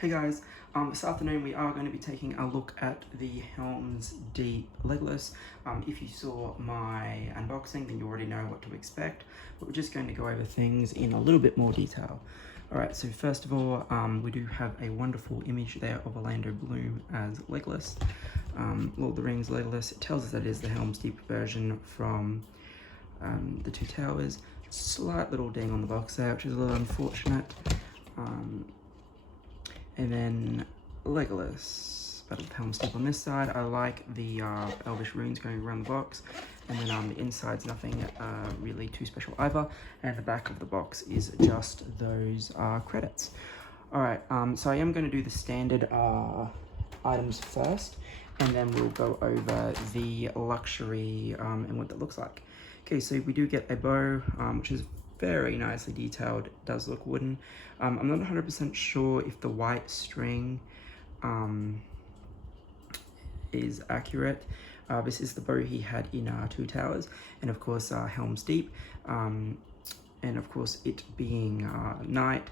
Hey guys, this afternoon we are going to be taking a look at the Helms Deep Legolas. If you saw my unboxing, then you already know what to expect, but we're just going to go over things in a little bit more detail. Alright, so first of all, we do have a wonderful image there of Orlando Bloom as Legolas. Lord of the Rings Legolas. It tells us that it is the Helms Deep version from the Two Towers. Slight little ding on the box there, which is a little unfortunate. And then Legolas, Battle of Helm's Deep on this side. I like the Elvish runes going around the box. And then the inside's nothing really too special either. And the back of the box is just those credits. Alright, so I am going to do the standard items first. And then we'll go over the luxury and what that looks like. Okay, so we do get a bow, which is very nicely detailed. It does look wooden. I'm not 100% sure if the white string is accurate. This is the bow he had in Two Towers, and of course Helm's Deep. And of course, it being night,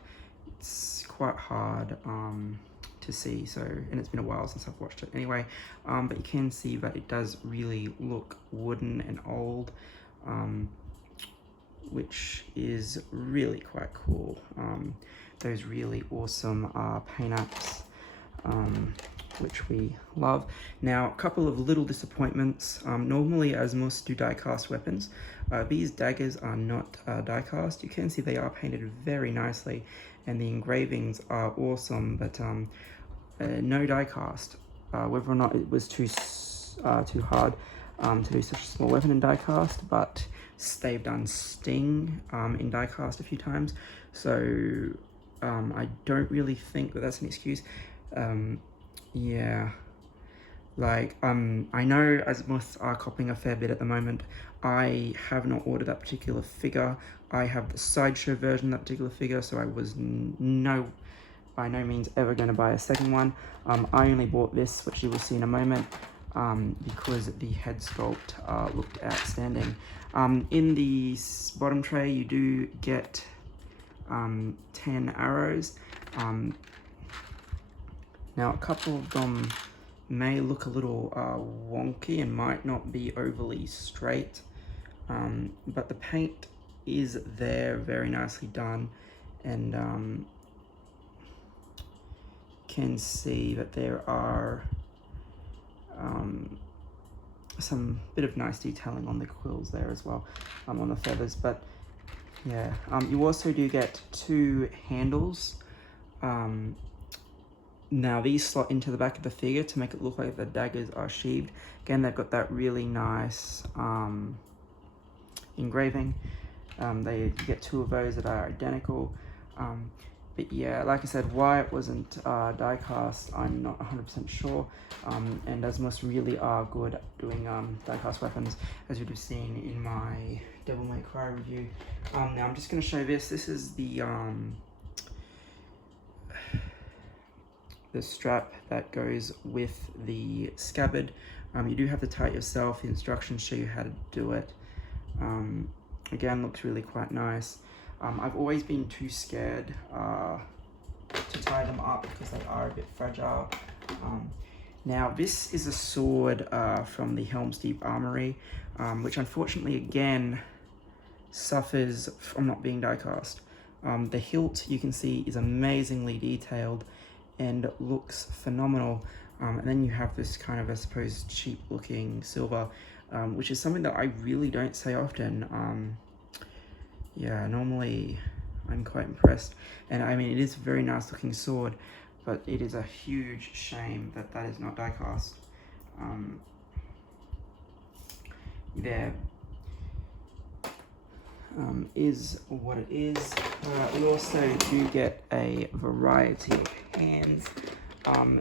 it's quite hard to see. So, and it's been a while since I've watched it anyway. But you can see that it does really look wooden and old. Which is really quite cool. Those really awesome paint apps, which we love. Now, a couple of little disappointments. Normally Asmus do die-cast weapons. These daggers are not die-cast. You can see they are painted very nicely, and the engravings are awesome, but no die-cast. Whether or not it was too hard to do such a small weapon in die-cast, but they've done Sting in die-cast a few times, so I don't really think that that's an excuse. Yeah, like I know Asmus are copying a fair bit at the moment. I have not ordered that particular figure. I have the sideshow version of that particular figure, so I was by no means ever going to buy a second one. I only bought this, which you will see in a moment, because the head sculpt looked outstanding. In the bottom tray, you do get 10 arrows. Now, a couple of them may look a little wonky and might not be overly straight, but the paint is there, very nicely done, and can see that there are some bit of nice detailing on the quills there as well, on the feathers. But yeah, you also do get two handles. Now these slot into the back of the figure to make it look like the daggers are sheathed. Again, they've got that really nice engraving. They get two of those that are identical. But yeah, like I said, why it wasn't die-cast, I'm not 100% sure. And Asmus really are good at doing die-cast weapons, as you'd have seen in my Devil May Cry review. Now I'm just going to show this. This is the strap that goes with the scabbard. You do have to tie it yourself. The instructions show you how to do it. Again, looks really quite nice. I've always been too scared to tie them up because they are a bit fragile. Now, this is a sword from the Helm's Deep Armory, which unfortunately, again, suffers from not being die-cast. The hilt, you can see, is amazingly detailed and looks phenomenal. And then you have this kind of, I suppose, cheap-looking silver, which is something that I really don't say often. Yeah, normally I'm quite impressed, and I mean, it is a very nice looking sword, but it is a huge shame that that is not die-cast. There is what it is. We also do get a variety of hands.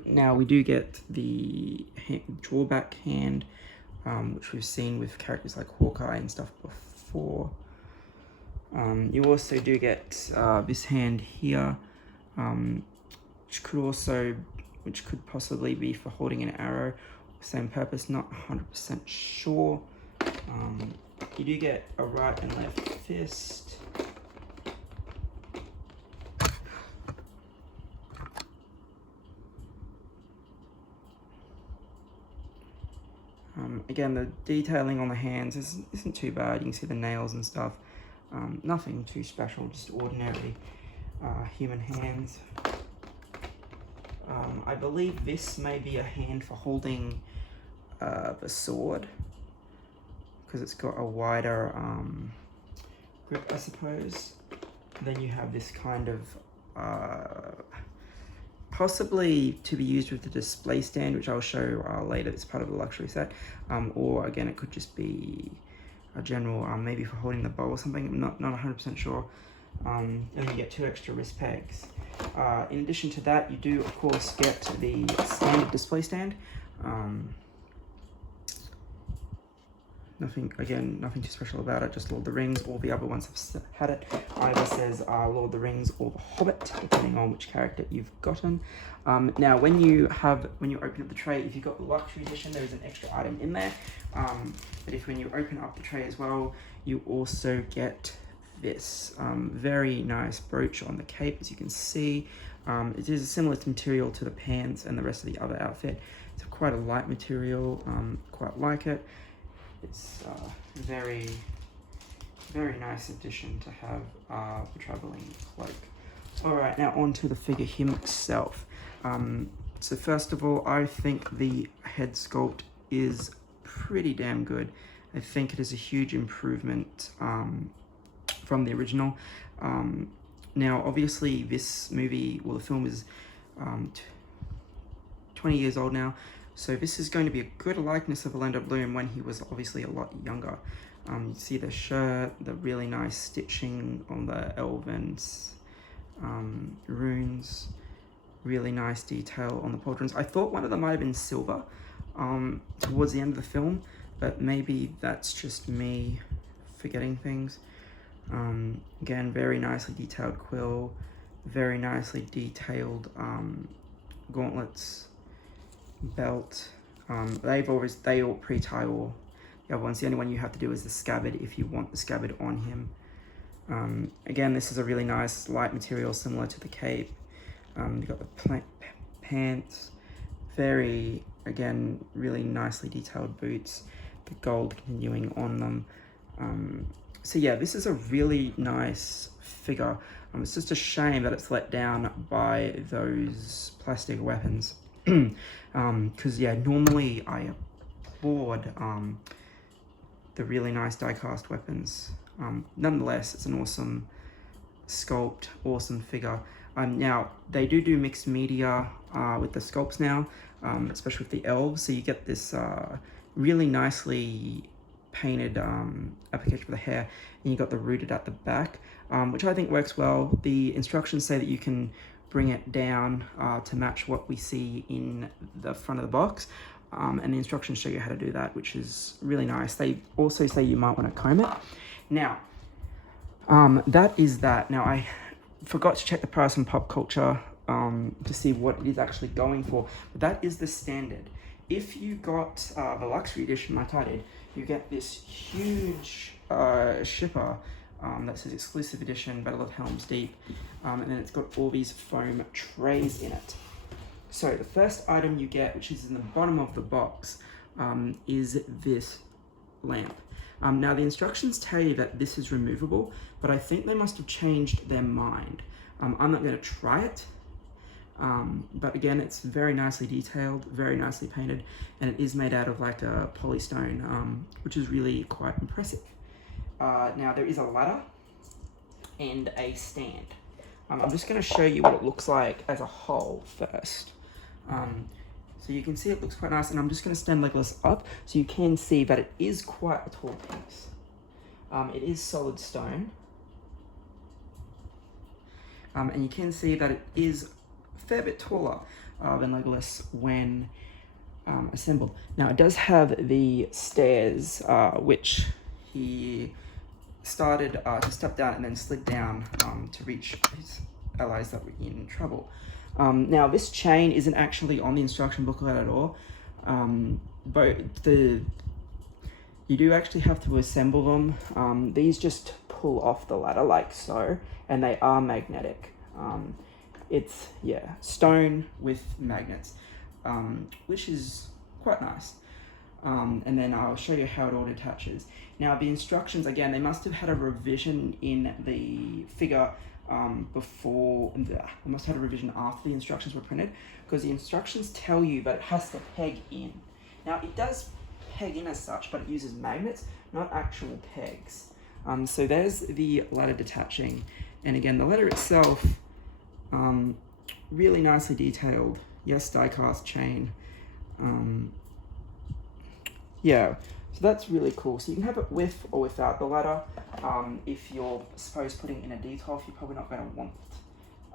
Now we do get the drawback hand, which we've seen with characters like Hawkeye and stuff before. You also do get this hand here, which could possibly be for holding an arrow, same purpose, not 100% sure. You do get a right and left fist. Again, the detailing on the hands isn't too bad. You can see the nails and stuff. Nothing too special, just ordinary human hands. I believe this may be a hand for holding the sword, because it's got a wider grip, I suppose. Then you have this kind of possibly to be used with the display stand, which I'll show later. It's part of the luxury set, or again it could just be a general maybe for holding the bow or something. I'm not 100% sure. And then you get 2 extra wrist pegs. In addition to that, you do of course get the standard display stand. Nothing too special about it, just Lord of the Rings. All the other ones have had it. Either says Lord of the Rings or The Hobbit, depending on which character you've gotten. Now, when you open up the tray, if you've got the luxury edition, there is an extra item in there. But when you open up the tray as well, you also get this very nice brooch on the cape, as you can see. It is a similar material to the pants and the rest of the other outfit. It's quite a light material, quite like it. It's a very, very nice addition to have the traveling cloak. Alright, now on to the figure himself. So first of all, I think the head sculpt is pretty damn good. I think it is a huge improvement from the original. Now, obviously, this movie, well, the film is 20 years old now, so this is going to be a good likeness of Orlando Bloom when he was obviously a lot younger. You see the shirt, the really nice stitching on the elven runes, really nice detail on the pauldrons. I thought one of them might have been silver towards the end of the film, but maybe that's just me forgetting things. Again, very nicely detailed quill, very nicely detailed gauntlets, belt. They all pre-tie all the other ones. The only one you have to do is the scabbard if you want the scabbard on him. Again, this is a really nice light material similar to the cape. You've got the pants, very, again, really nicely detailed boots, the gold continuing on them. So yeah, this is a really nice figure. It's just a shame that it's let down by those plastic weapons. Because yeah, normally I applaud the really nice die-cast weapons. Nonetheless, it's an awesome sculpt, awesome figure. Now, they do mixed media with the sculpts now, especially with the elves, so you get this really nicely painted application for the hair, and you got the rooted at the back, which I think works well. The instructions say that you can bring it down to match what we see in the front of the box, and the instructions show you how to do that, which is really nice. They also say you might want to comb it. Now, that is that. Now, I forgot to check the price on Pop Culture to see what it is actually going for, but that is the standard. If you got the luxury edition, like I did, you get this huge shipper that says exclusive edition, Battle of Helms Deep, and then it's got all these foam trays in it. So the first item you get, which is in the bottom of the box, is this lamp. Now the instructions tell you that this is removable, but I think they must have changed their mind. I'm not going to try it, but again, it's very nicely detailed, very nicely painted, and it is made out of like a polystone, which is really quite impressive. Now there is a ladder and a stand. I'm just going to show you what it looks like as a whole first. So you can see it looks quite nice, and I'm just going to stand Legolas up so you can see that it is quite a tall piece. It is solid stone, and you can see that it is a fair bit taller than Legolas when assembled. Now it does have the stairs, which he started to step down and then slid down to reach his allies that were in trouble. Now this chain isn't actually on the instruction booklet at all, but you do actually have to assemble them. These just pull off the ladder like so, and they are magnetic. It's, yeah, stone with magnets, which is quite nice. and then I'll show you how it all detaches. Now the instructions, again, they must have had a revision in the figure before, they must have had a revision after the instructions were printed, because the instructions tell you that it has to peg in. Now it does peg in as such, but it uses magnets, not actual pegs. So there's the ladder detaching, and again the ladder itself, really nicely detailed. Yes, die cast chain. Yeah, so that's really cool. So you can have it with or without the ladder. If you're suppose putting in a detolf, you're probably not going to want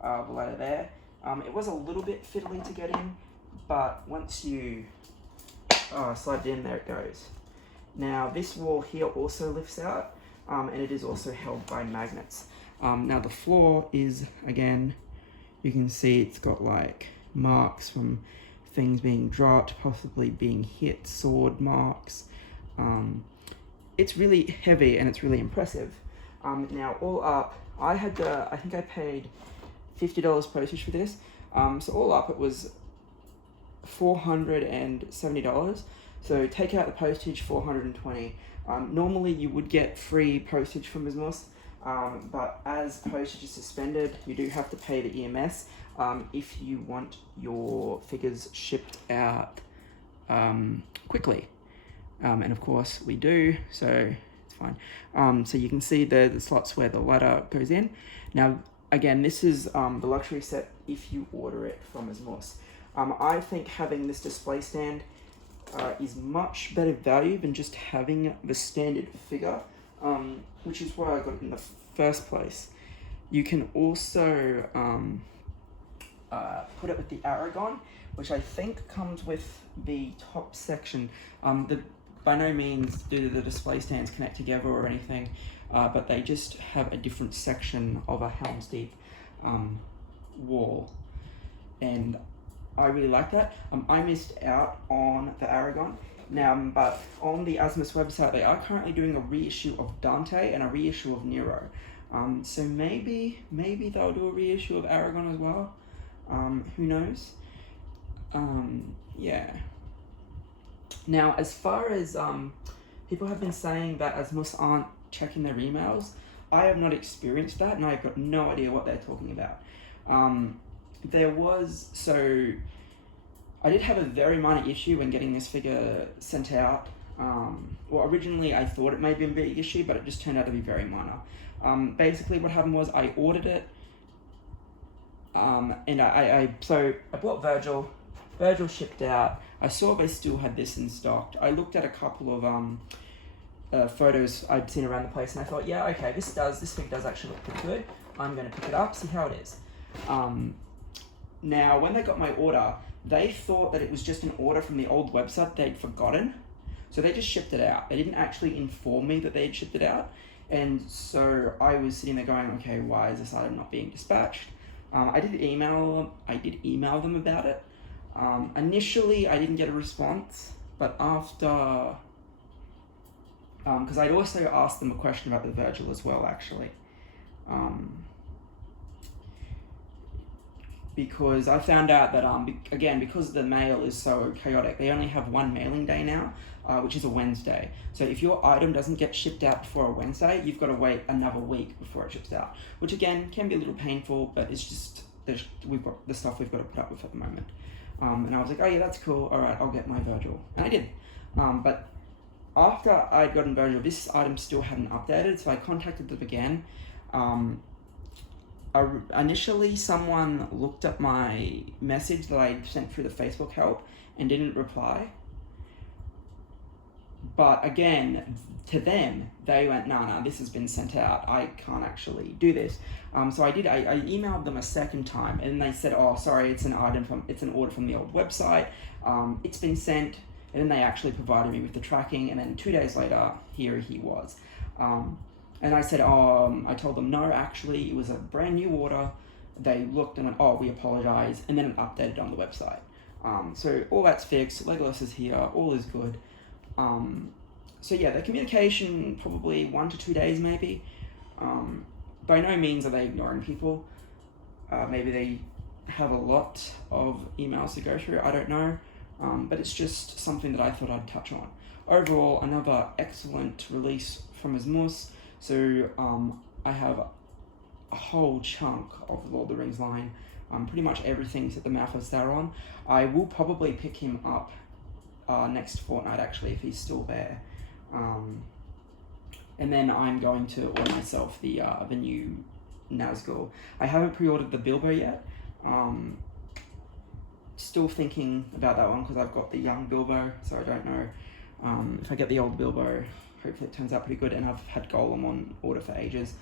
the ladder there. It was a little bit fiddly to get in, but once you slide it in, there it goes. Now this wall here also lifts out, and it is also held by magnets. Now the floor is, again, you can see it's got like marks from things being dropped, possibly being hit, sword marks. It's really heavy and it's really impressive. Now all up, I think I paid $50 postage for this. So all up it was $470. So take out the postage, $420. Normally you would get free postage from Asmus, but as postage is suspended, you do have to pay the EMS if you want your figures shipped out quickly. And of course we do, so it's fine. So you can see the slots where the ladder goes in. Now, again, this is the luxury set if you order it from Asmus. I think having this display stand is much better value than just having the standard figure, which is why I got it in the first place. You can also put it with the Aragon, which I think comes with the top section. By no means do the display stands connect together or anything, but they just have a different section of a Helms Deep wall, and I really like that. I missed out on the Aragon. Now, but on the Asmus website, they are currently doing a reissue of Dante and a reissue of Nero. So maybe they'll do a reissue of Aragon as well. Who knows? Yeah. Now, as far as people have been saying that Asmus aren't checking their emails, I have not experienced that, and I've got no idea what they're talking about. I did have a very minor issue when getting this figure sent out. Well, originally I thought it may be a big issue, but it just turned out to be very minor. Basically what happened was I ordered it, and I bought Virgil shipped out. I saw they still had this in stock. I looked at a couple of photos I'd seen around the place, and I thought, yeah, okay, this fig does actually look pretty good. I'm going to pick it up, see how it is. Now, when they got my order, they thought that it was just an order from the old website they'd forgotten. So they just shipped it out. They didn't actually inform me that they had shipped it out. And so I was sitting there going, okay, why is this item not being dispatched? I did email them about it. Initially, I didn't get a response, but after, because I'd also asked them a question about the Virgil as well, actually. Because I found out that, again, because the mail is so chaotic, they only have one mailing day now, which is a Wednesday. So if your item doesn't get shipped out before a Wednesday, you've got to wait another week before it ships out, which again, can be a little painful, but it's just, we've got the stuff we've got to put up with at the moment. And I was like, oh yeah, that's cool, all right, I'll get my Virgil. And I did. But after I'd gotten Virgil, this item still hadn't updated, so I contacted them again. Initially, someone looked at my message that I sent through the Facebook help and didn't reply. But again, to them, they went, nah, this has been sent out. I can't actually do this. So I emailed them a second time, and they said, oh, sorry, it's an order from the old website. It's been sent, and then they actually provided me with the tracking, and then 2 days later, here he was. And I said, I told them, no, actually, it was a brand new order. They looked and went, oh, we apologize, and then it updated on the website. So all that's fixed, Legolas is here, all is good. So yeah, the communication, probably 1 to 2 days maybe. By no means are they ignoring people. Maybe they have a lot of emails to go through, I don't know. But it's just something that I thought I'd touch on. overall, another excellent release from Asmus. So I have a whole chunk of the Lord of the Rings line, pretty much everything except the Mouth of Sauron. I will probably pick him up next fortnight, actually, if he's still there. And then I'm going to order myself the new Nazgul. I haven't pre-ordered the Bilbo yet. Still thinking about that one because I've got the young Bilbo, so I don't know. If I get the old Bilbo, hopefully it turns out pretty good. And I've had Gollum on order for ages.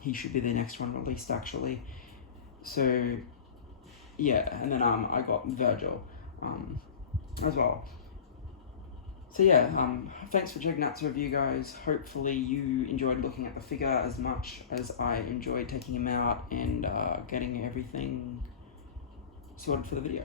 He should be the next one released, actually. So yeah, and then I got Virgil as well. So yeah, thanks for checking out this review, guys. Hopefully you enjoyed looking at the figure as much as I enjoyed taking him out and getting everything sorted for the video.